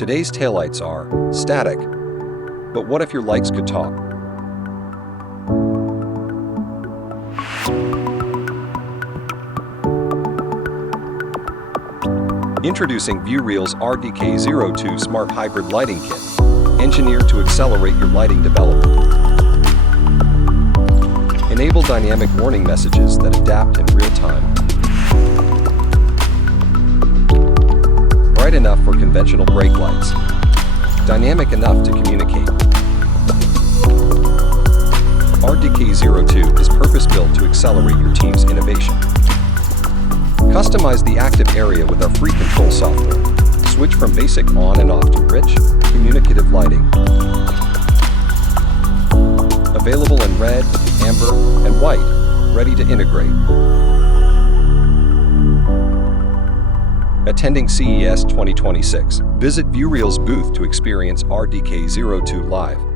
Today's taillights are static, but what if your lights could talk? Introducing VueReal's RDK-02 Smart Hybrid Lighting Kit, engineered to accelerate your lighting development. Enable dynamic warning messages that adapt in real time. Bright enough for conventional brake lights. Dynamic enough to communicate. RDK-02 is purpose-built to accelerate your team's innovation. Customize the active area with our free control software. Switch from basic on and off to rich, communicative lighting. Available in red, amber, and white, ready to integrate. Attending CES 2026. Visit VueReal's booth to experience RDK-02 live.